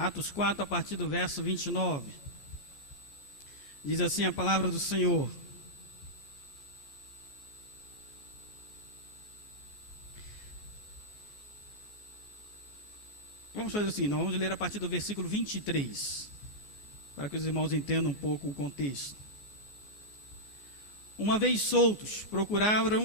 Atos 4, a partir do verso 29. Diz assim a palavra do Senhor. Vamos fazer assim, nós vamos ler a partir do versículo 23, para que os irmãos entendam um pouco o contexto. Uma vez soltos, procuraram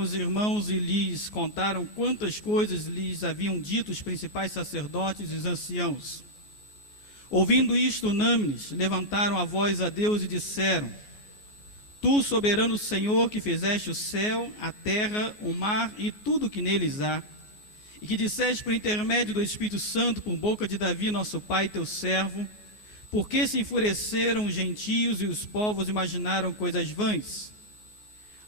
os irmãos e lhes contaram quantas coisas lhes haviam dito os principais sacerdotes e os anciãos. Ouvindo isto, unânimes, levantaram a voz a Deus e disseram: Tu, soberano Senhor, que fizeste o céu, a terra, o mar e tudo que neles há, e que disseste por intermédio do Espírito Santo, por boca de Davi, nosso pai, teu servo, por que se enfureceram os gentios e os povos imaginaram coisas vãs?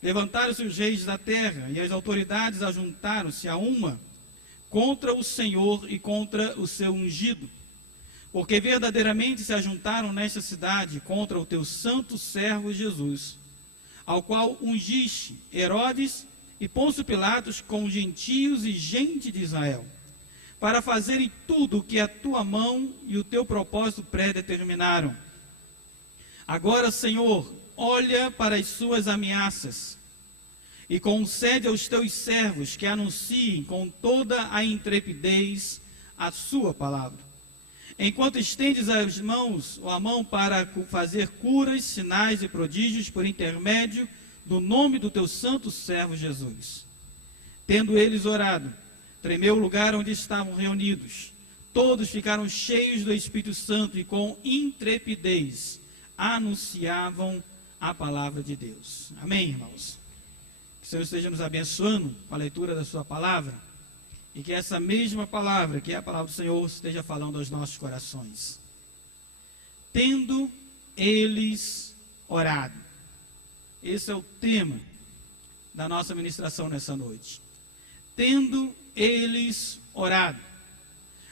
Levantaram-se os reis da terra, e as autoridades ajuntaram-se a uma contra o Senhor e contra o seu ungido. Porque verdadeiramente se ajuntaram nesta cidade contra o teu santo servo Jesus, ao qual ungiste Herodes e Pôncio Pilatos com gentios e gente de Israel, para fazerem tudo o que a tua mão e o teu propósito predeterminaram. Agora, Senhor, olha para as suas ameaças e concede aos teus servos que anunciem com toda a intrepidez a sua palavra. Enquanto estendes as mãos, ou a mão para fazer curas, sinais e prodígios por intermédio do nome do teu santo servo Jesus. Tendo eles orado, tremeu o lugar onde estavam reunidos. Todos ficaram cheios do Espírito Santo e com intrepidez anunciavam a palavra de Deus. Amém, irmãos? Que o Senhor esteja nos abençoando com a leitura da sua palavra e que essa mesma palavra, que é a palavra do Senhor, esteja falando aos nossos corações. Tendo eles orado. Esse é o tema da nossa ministração nessa noite. Tendo eles orado.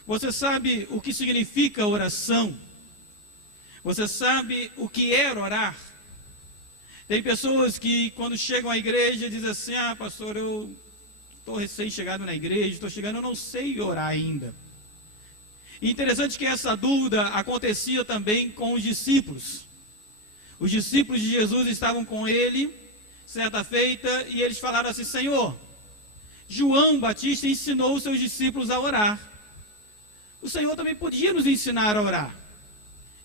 Você sabe o que significa oração? Você sabe o que é orar? Tem pessoas que quando chegam à igreja dizem assim: ah, pastor, eu estou recém-chegado na igreja, estou chegando, eu não sei orar ainda. E interessante que essa dúvida acontecia também com os discípulos. Os discípulos de Jesus estavam com ele, certa feita, e eles falaram assim: Senhor, João Batista ensinou os seus discípulos a orar. O Senhor também podia nos ensinar a orar.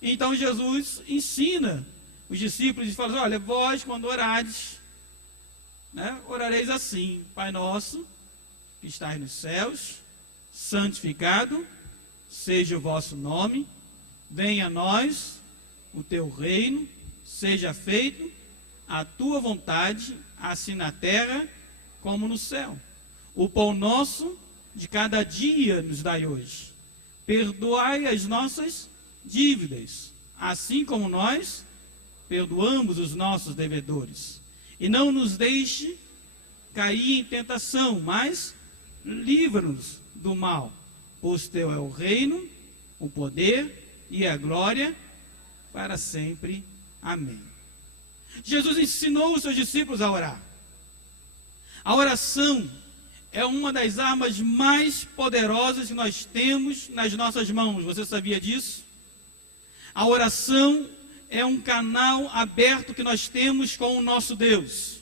Então Jesus ensina os discípulos e fala assim: olha, vós quando orardes, orareis assim: Pai nosso, que estais nos céus, santificado seja o vosso nome, venha a nós o teu reino, seja feito a tua vontade, assim na terra como no céu. O pão nosso de cada dia nos dai hoje. Perdoai as nossas dívidas, assim como nós perdoamos os nossos devedores. E não nos deixe cair em tentação, mas livra-nos do mal. Pois teu é o reino, o poder e a glória para sempre. Amém. Jesus ensinou os seus discípulos a orar. A oração é uma das armas mais poderosas que nós temos nas nossas mãos. Você sabia disso? A oração é um canal aberto que nós temos com o nosso Deus.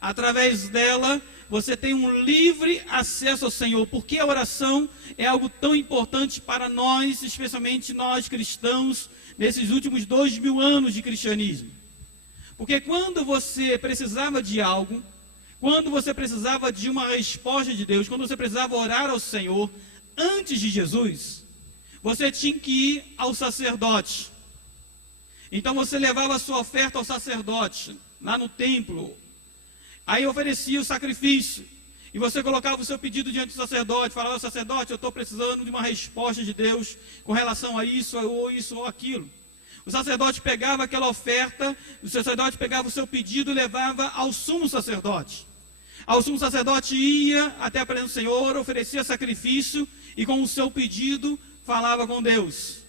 Através dela, você tem um livre acesso ao Senhor. Porque a oração é algo tão importante para nós, especialmente nós cristãos, nesses últimos 2000 anos de cristianismo. Porque quando você precisava de algo, quando você precisava de uma resposta de Deus, quando você precisava orar ao Senhor, antes de Jesus, você tinha que ir ao sacerdote. Então você levava a sua oferta ao sacerdote, lá no templo. Aí oferecia o sacrifício. E você colocava o seu pedido diante do sacerdote, falava: sacerdote, eu estou precisando de uma resposta de Deus com relação a isso ou aquilo. O sacerdote pegava aquela oferta, o sacerdote pegava o seu pedido e levava ao sumo sacerdote. Ao sumo sacerdote ia até a presença do Senhor, oferecia sacrifício e com o seu pedido falava com Deus.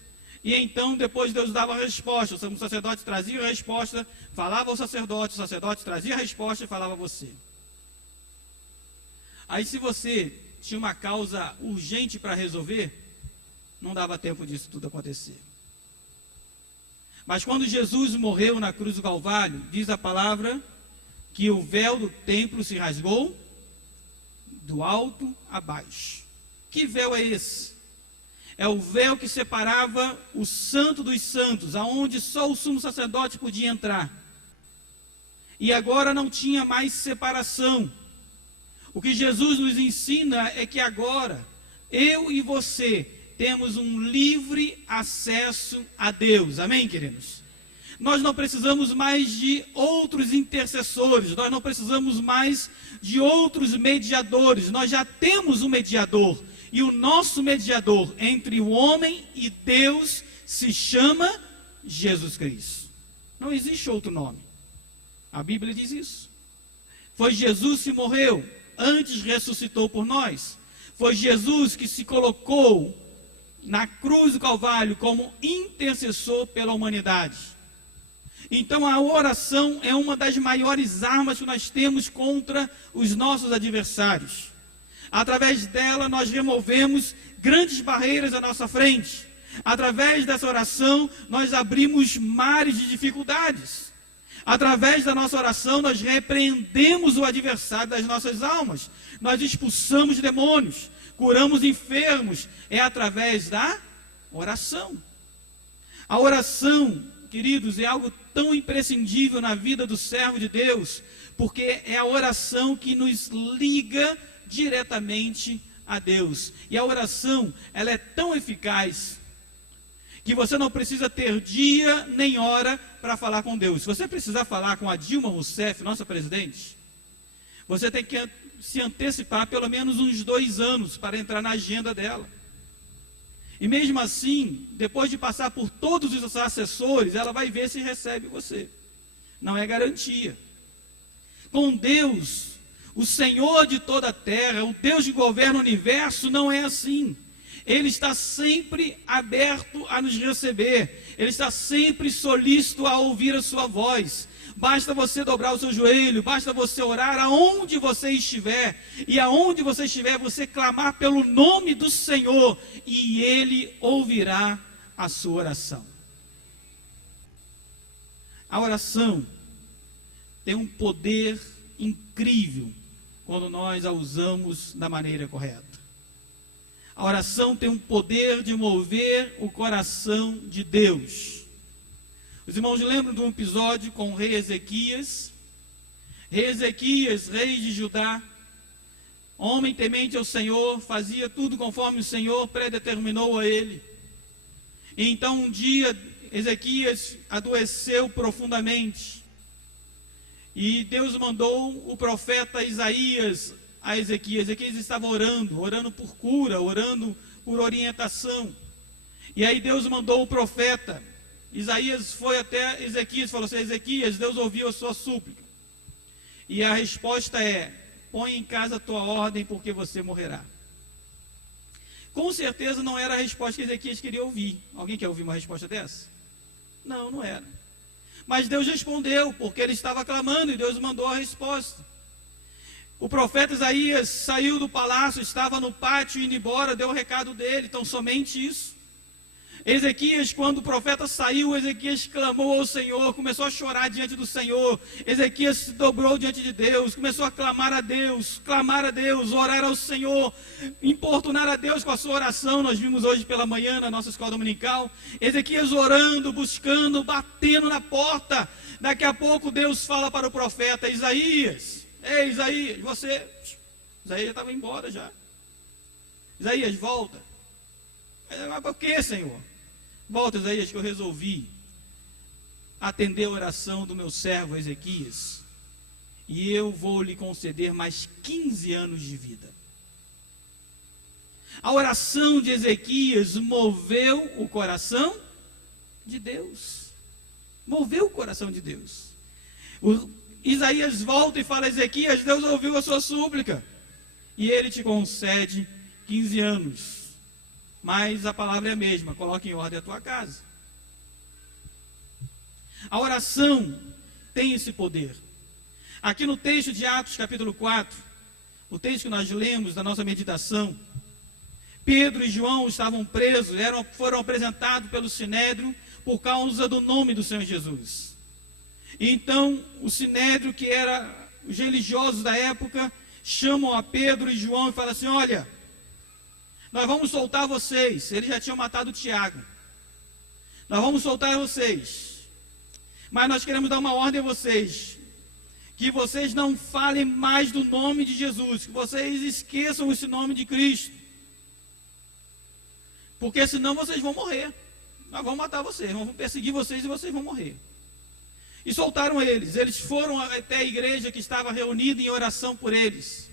E então depois Deus dava a resposta, o sumo sacerdote trazia a resposta, falava ao sacerdote, o sacerdote trazia a resposta e falava a você. Aí se você tinha uma causa urgente para resolver, não dava tempo disso tudo acontecer. Mas quando Jesus morreu na cruz do Calvário, diz a palavra que o véu do templo se rasgou do alto a baixo. Que véu é esse? É o véu que separava o santo dos santos, aonde só o sumo sacerdote podia entrar. E agora não tinha mais separação. O que Jesus nos ensina é que agora, eu e você, temos um livre acesso a Deus. Amém, queridos? Nós não precisamos mais de outros intercessores, nós não precisamos mais de outros mediadores, nós já temos um mediador. E o nosso mediador entre o homem e Deus se chama Jesus Cristo. Não existe outro nome. A Bíblia diz isso. Foi Jesus que morreu, antes ressuscitou por nós. Foi Jesus que se colocou na cruz do Calvário como intercessor pela humanidade. Então a oração é uma das maiores armas que nós temos contra os nossos adversários. Através dela nós removemos grandes barreiras à nossa frente. Através dessa oração nós abrimos mares de dificuldades. Através da nossa oração nós repreendemos o adversário das nossas almas. Nós expulsamos demônios, curamos enfermos. É através da oração. A oração, queridos, é algo tão imprescindível na vida do servo de Deus, porque é a oração que nos liga diretamente a Deus. E a oração, ela é tão eficaz que você não precisa ter dia nem hora para falar com Deus. Se você precisar falar com a Dilma Rousseff, nossa presidente, você tem que se antecipar pelo menos uns 2 anos para entrar na agenda dela. E mesmo assim, depois de passar por todos os assessores, ela vai ver se recebe você. Não é garantia. Com Deus, o Senhor de toda a terra, o Deus que governa o universo, não é assim. Ele está sempre aberto a nos receber. Ele está sempre solícito a ouvir a sua voz. Basta você dobrar o seu joelho, basta você orar aonde você estiver. E aonde você estiver, você clamar pelo nome do Senhor. E Ele ouvirá a sua oração. A oração tem um poder incrível quando nós a usamos da maneira correta. A oração tem um poder de mover o coração de Deus. Os irmãos lembram de um episódio com o rei Ezequias? Rei Ezequias, rei de Judá, homem temente ao Senhor, fazia tudo conforme o Senhor predeterminou a ele. E então um dia Ezequias adoeceu profundamente. E Deus mandou o profeta Isaías a Ezequias. Ezequias estava orando por cura, orando por orientação. E aí Deus mandou o profeta. Isaías foi até Ezequias e falou assim: Ezequias, Deus ouviu a sua súplica. E a resposta é: põe em casa a tua ordem, porque você morrerá. Com certeza não era a resposta que Ezequias queria ouvir. Alguém quer ouvir uma resposta dessa? Não, não era. Mas Deus respondeu, porque ele estava clamando e Deus mandou a resposta. O profeta Isaías saiu do palácio, estava no pátio indo embora, deu o recado dele, então somente isso. Ezequias, quando o profeta saiu, Ezequias clamou ao Senhor, começou a chorar diante do Senhor. Ezequias se dobrou diante de Deus, começou a clamar a Deus, orar ao Senhor, importunar a Deus com a sua oração. Nós vimos hoje pela manhã na nossa escola dominical, Ezequias orando, buscando, batendo na porta. Daqui a pouco Deus fala para o profeta Isaías: ei, Isaías, você... Isaías já estava embora já. Isaías, volta. Mas por que, Senhor? Volta, Isaías, que eu resolvi atender a oração do meu servo Ezequias, e eu vou lhe conceder mais 15 anos de vida. A oração de Ezequias moveu o coração de Deus. Moveu o coração de Deus. Isaías volta e fala: Ezequias, Deus ouviu a sua súplica, e Ele te concede 15 anos. Mas a palavra é a mesma: coloque em ordem a tua casa. A oração tem esse poder. Aqui no texto de Atos capítulo 4, o texto que nós lemos da nossa meditação, Pedro e João estavam presos, foram apresentados pelo Sinédrio por causa do nome do Senhor Jesus. Então, o Sinédrio, que era os religiosos da época, chamam a Pedro e João e falam assim: olha, nós vamos soltar vocês. Eles já tinham matado Tiago. Nós vamos soltar vocês, mas nós queremos dar uma ordem a vocês, que vocês não falem mais do nome de Jesus, que vocês esqueçam esse nome de Cristo, porque senão vocês vão morrer. Nós vamos matar vocês, vamos perseguir vocês e vocês vão morrer. E soltaram eles. Eles foram até a igreja que estava reunida em oração por eles.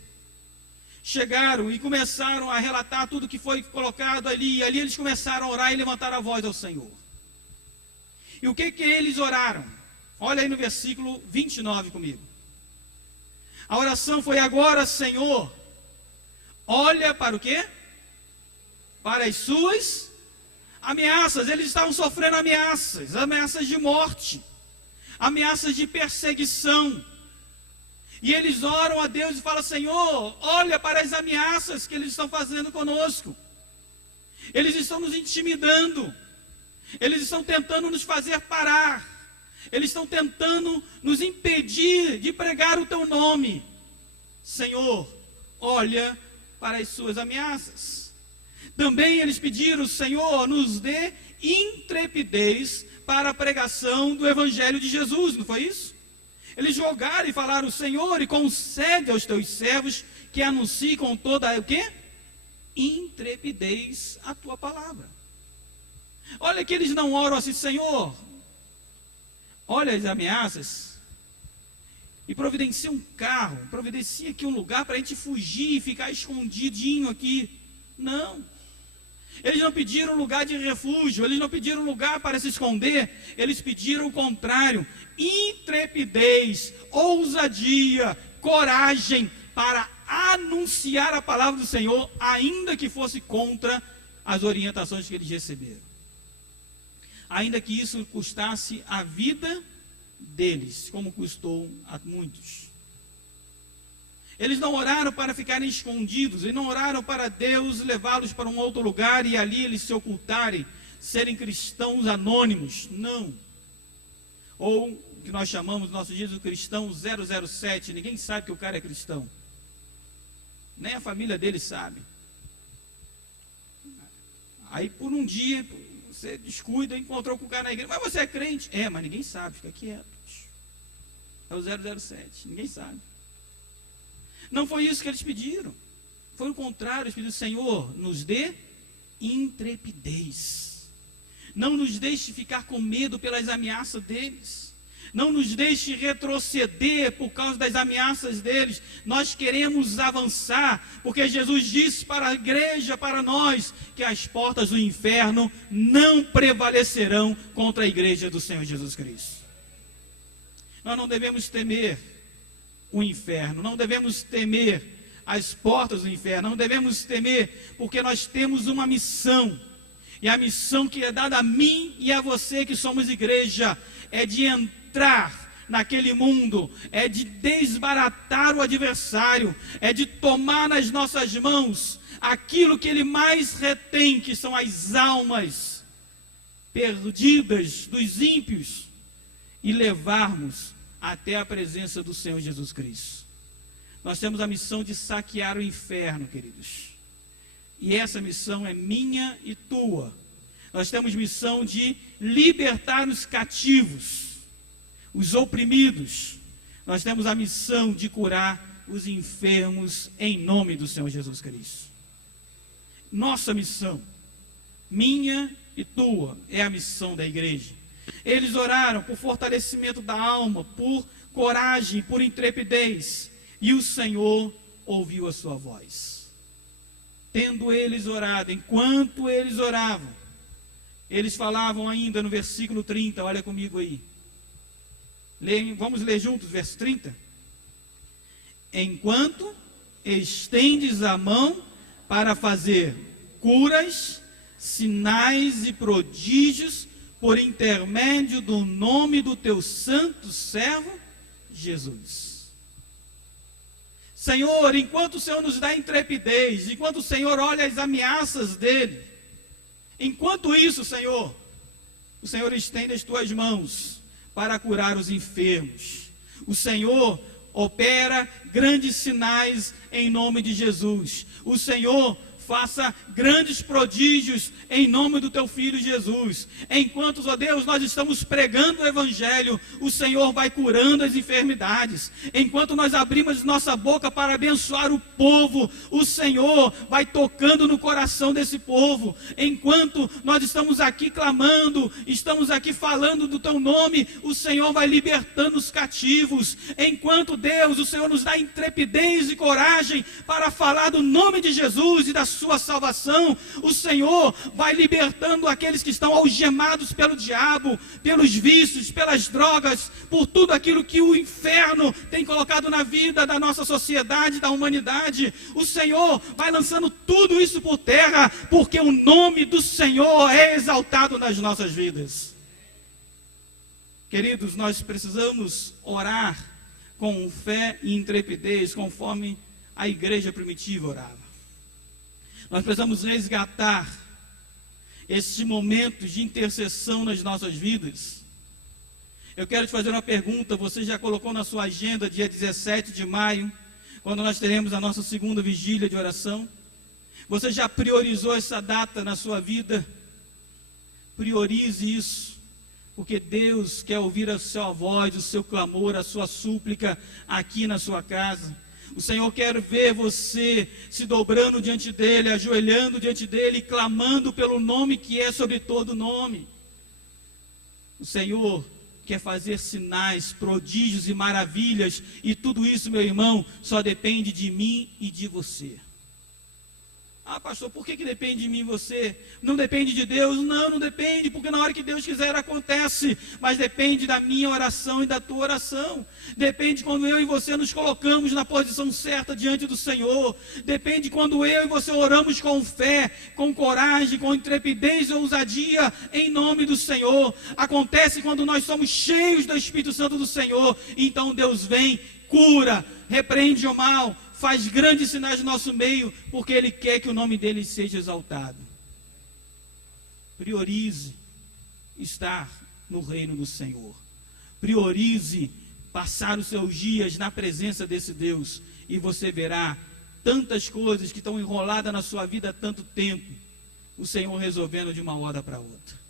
Chegaram e começaram a relatar tudo que foi colocado ali. E ali eles começaram a orar e levantar a voz ao Senhor. E o que eles oraram? Olha aí no versículo 29 comigo. A oração foi: agora, Senhor, olha para o quê? Para as suas ameaças. Eles estavam sofrendo ameaças, ameaças de morte, ameaças de perseguição. E eles oram a Deus e falam: Senhor, olha para as ameaças que eles estão fazendo conosco. Eles estão nos intimidando. Eles estão tentando nos fazer parar. Eles estão tentando nos impedir de pregar o teu nome. Senhor, olha para as suas ameaças. Também eles pediram: Senhor, nos dê intrepidez para a pregação do Evangelho de Jesus, não foi isso? Eles jogaram e falaram: Senhor, e concede aos teus servos que anunciem com toda o quê? Intrepidez a tua palavra. Olha que eles não oram assim: Senhor, olha as ameaças e providencia um carro, providencia aqui um lugar para a gente fugir e ficar escondidinho aqui. Não. Eles não pediram lugar de refúgio, eles não pediram lugar para se esconder, eles pediram o contrário: intrepidez, ousadia, coragem para anunciar a palavra do Senhor, ainda que fosse contra as orientações que eles receberam. Ainda que isso custasse a vida deles, como custou a muitos. Eles não oraram para ficarem escondidos, eles não oraram para Deus levá-los para um outro lugar e ali eles se ocultarem, serem cristãos anônimos. Não. Ou o que nós chamamos nos nossos dias de cristão 007, ninguém sabe que o cara é cristão. Nem a família dele sabe. Aí por um dia você descuida, encontrou com o cara na igreja: mas você é crente? É, mas ninguém sabe, fica quieto. É o 007, ninguém sabe. Não foi isso que eles pediram. Foi o contrário. Eles pediram: Senhor, nos dê intrepidez. Não nos deixe ficar com medo pelas ameaças deles. Não nos deixe retroceder por causa das ameaças deles. Nós queremos avançar, porque Jesus disse para a igreja, para nós, que as portas do inferno não prevalecerão contra a igreja do Senhor Jesus Cristo. Nós não devemos temer o inferno, não devemos temer as portas do inferno, não devemos temer, porque nós temos uma missão. E a missão que é dada a mim e a você, que somos igreja, é de entrar naquele mundo, é de desbaratar o adversário, é de tomar nas nossas mãos aquilo que ele mais retém, que são as almas perdidas dos ímpios, e levarmos até a presença do Senhor Jesus Cristo. Nós temos a missão de saquear o inferno, queridos. E essa missão é minha e tua. Nós temos missão de libertar os cativos, os oprimidos. Nós temos a missão de curar os enfermos em nome do Senhor Jesus Cristo. Nossa missão, minha e tua, é a missão da igreja. Eles oraram por fortalecimento da alma, por coragem, por intrepidez, e o Senhor ouviu a sua voz. Tendo eles orado, enquanto eles oravam, eles falavam ainda no versículo 30, olha comigo aí. Vamos ler juntos, verso 30. Enquanto estendes a mão para fazer curas, sinais e prodígios, por intermédio do nome do teu santo servo, Jesus. Senhor, enquanto o Senhor nos dá intrepidez, enquanto o Senhor olha as ameaças dele, enquanto isso, Senhor, o Senhor estende as tuas mãos para curar os enfermos. O Senhor opera grandes sinais em nome de Jesus. O Senhor faça grandes prodígios em nome do teu Filho Jesus. Enquanto, ó Deus, nós estamos pregando o Evangelho, o Senhor vai curando as enfermidades. Enquanto nós abrimos nossa boca para abençoar o povo, o Senhor vai tocando no coração desse povo. Enquanto nós estamos aqui clamando, estamos aqui falando do teu nome, o Senhor vai libertando os cativos. Enquanto, Deus, o Senhor nos dá intrepidez e coragem para falar do nome de Jesus e da sua salvação, o Senhor vai libertando aqueles que estão algemados pelo diabo, pelos vícios, pelas drogas, por tudo aquilo que o inferno tem colocado na vida da nossa sociedade, da humanidade. O Senhor vai lançando tudo isso por terra, porque o nome do Senhor é exaltado nas nossas vidas. Queridos, nós precisamos orar com fé e intrepidez, conforme a igreja primitiva orava. Nós precisamos resgatar esses momentos de intercessão nas nossas vidas. Eu quero te fazer uma pergunta. Você já colocou na sua agenda dia 17 de maio, quando nós teremos a nossa segunda vigília de oração? Você já priorizou essa data na sua vida? Priorize isso, porque Deus quer ouvir a sua voz, o seu clamor, a sua súplica aqui na sua casa. O Senhor quer ver você se dobrando diante dEle, ajoelhando diante dEle, clamando pelo nome que é sobre todo nome. O Senhor quer fazer sinais, prodígios e maravilhas, e tudo isso, meu irmão, só depende de mim e de você. Ah, pastor, por que depende de mim e você? Não depende de Deus? Não depende, porque na hora que Deus quiser acontece, mas depende da minha oração e da tua oração. Depende quando eu e você nos colocamos na posição certa diante do Senhor. Depende quando eu e você oramos com fé, com coragem, com intrepidez e ousadia em nome do Senhor. Acontece quando nós somos cheios do Espírito Santo do Senhor. Então Deus vem, cura, repreende o mal, faz grandes sinais no nosso meio, porque Ele quer que o nome dEle seja exaltado. Priorize estar no reino do Senhor. Priorize passar os seus dias na presença desse Deus, e você verá tantas coisas que estão enroladas na sua vida há tanto tempo, o Senhor resolvendo de uma hora para outra.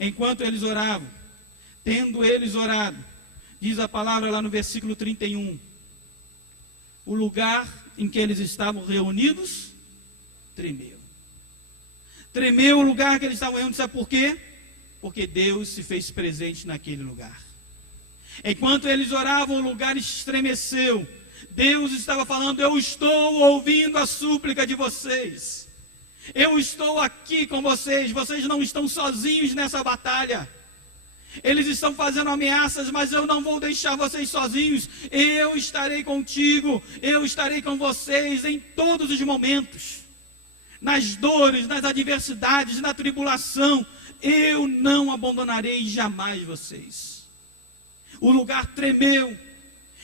Enquanto eles oravam, tendo eles orado, diz a palavra lá no versículo 31, o lugar em que eles estavam reunidos tremeu. Tremeu o lugar que eles estavam reunidos, sabe por quê? Porque Deus se fez presente naquele lugar. Enquanto eles oravam, o lugar estremeceu. Deus estava falando: eu estou ouvindo a súplica de vocês. Eu estou aqui com vocês. Vocês não estão sozinhos nessa batalha. Eles estão fazendo ameaças, mas eu não vou deixar vocês sozinhos. Eu estarei contigo, eu estarei com vocês em todos os momentos. Nas dores, nas adversidades, na tribulação, eu não abandonarei jamais vocês. O lugar tremeu.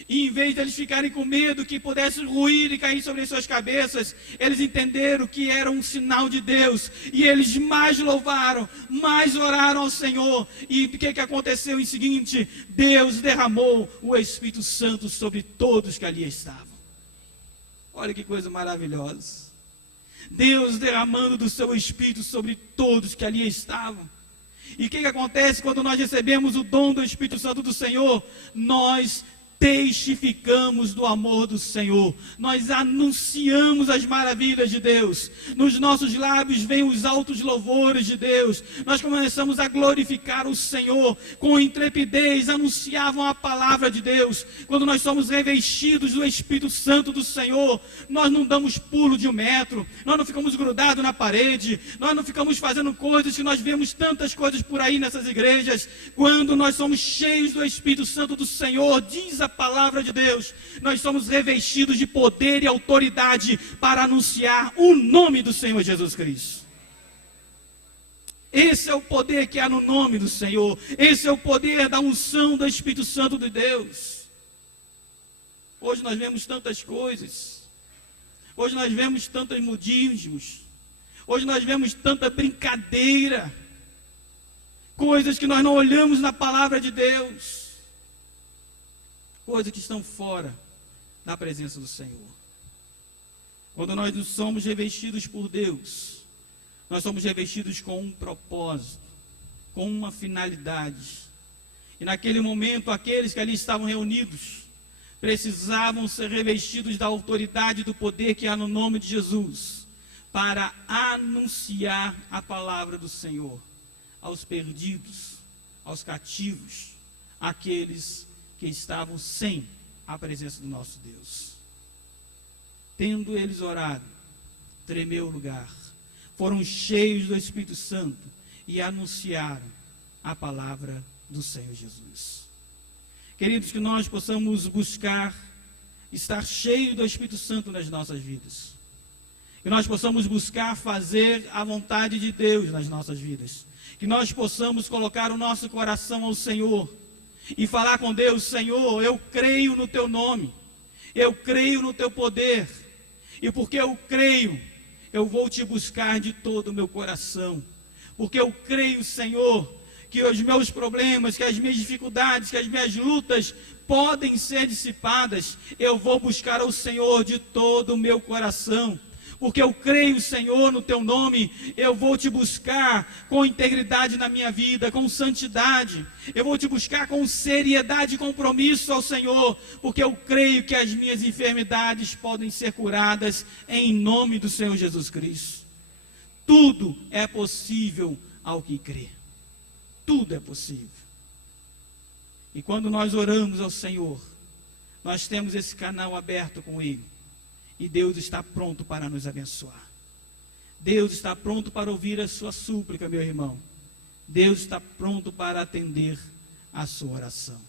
E em vez de eles ficarem com medo que pudesse ruir e cair sobre as suas cabeças, eles entenderam que era um sinal de Deus. E eles mais louvaram, mais oraram ao Senhor. E o que aconteceu em seguinte? Deus derramou o Espírito Santo sobre todos que ali estavam. Olha que coisa maravilhosa. Deus derramando do seu Espírito sobre todos que ali estavam. E o que acontece quando nós recebemos o dom do Espírito Santo do Senhor? Nós testificamos do amor do Senhor. Nós anunciamos as maravilhas de Deus. Nos nossos lábios vêm os altos louvores de Deus. Nós começamos a glorificar o Senhor. Com intrepidez anunciavam a palavra de Deus. Quando nós somos revestidos do Espírito Santo do Senhor, nós não damos pulo de 1 metro. Nós não ficamos grudados na parede. Nós não ficamos fazendo coisas que nós vemos tantas coisas por aí nessas igrejas. Quando nós somos cheios do Espírito Santo do Senhor, diz a palavra de Deus, nós somos revestidos de poder e autoridade para anunciar o nome do Senhor Jesus Cristo. Esse é o poder que há no nome do Senhor. Esse é o poder da unção do Espírito Santo de Deus. Hoje nós vemos tantas coisas. Hoje nós vemos tantos modismos. Hoje nós vemos tanta brincadeira. Coisas que nós não olhamos na palavra de Deus. Coisas que estão fora da presença do Senhor. Quando nós não somos revestidos por Deus, nós somos revestidos com um propósito, com uma finalidade. E naquele momento, aqueles que ali estavam reunidos, precisavam ser revestidos da autoridade e do poder que há no nome de Jesus, para anunciar a palavra do Senhor aos perdidos, aos cativos, àqueles que estavam sem a presença do nosso Deus. Tendo eles orado, tremeu o lugar, foram cheios do Espírito Santo e anunciaram a palavra do Senhor Jesus. Queridos, que nós possamos buscar estar cheios do Espírito Santo nas nossas vidas. Que nós possamos buscar fazer a vontade de Deus nas nossas vidas. Que nós possamos colocar o nosso coração ao Senhor e falar com Deus: Senhor, eu creio no Teu nome, eu creio no Teu poder, e porque eu creio, eu vou Te buscar de todo o meu coração, porque eu creio, Senhor, que os meus problemas, que as minhas dificuldades, que as minhas lutas podem ser dissipadas. Eu vou buscar ao Senhor de todo o meu coração, porque eu creio, Senhor, no Teu nome. Eu vou Te buscar com integridade na minha vida, com santidade. Eu vou Te buscar com seriedade e compromisso ao Senhor, porque eu creio que as minhas enfermidades podem ser curadas em nome do Senhor Jesus Cristo. Tudo é possível ao que crê. Tudo é possível. E quando nós oramos ao Senhor, nós temos esse canal aberto com Ele. E Deus está pronto para nos abençoar. Deus está pronto para ouvir a sua súplica, meu irmão. Deus está pronto para atender a sua oração.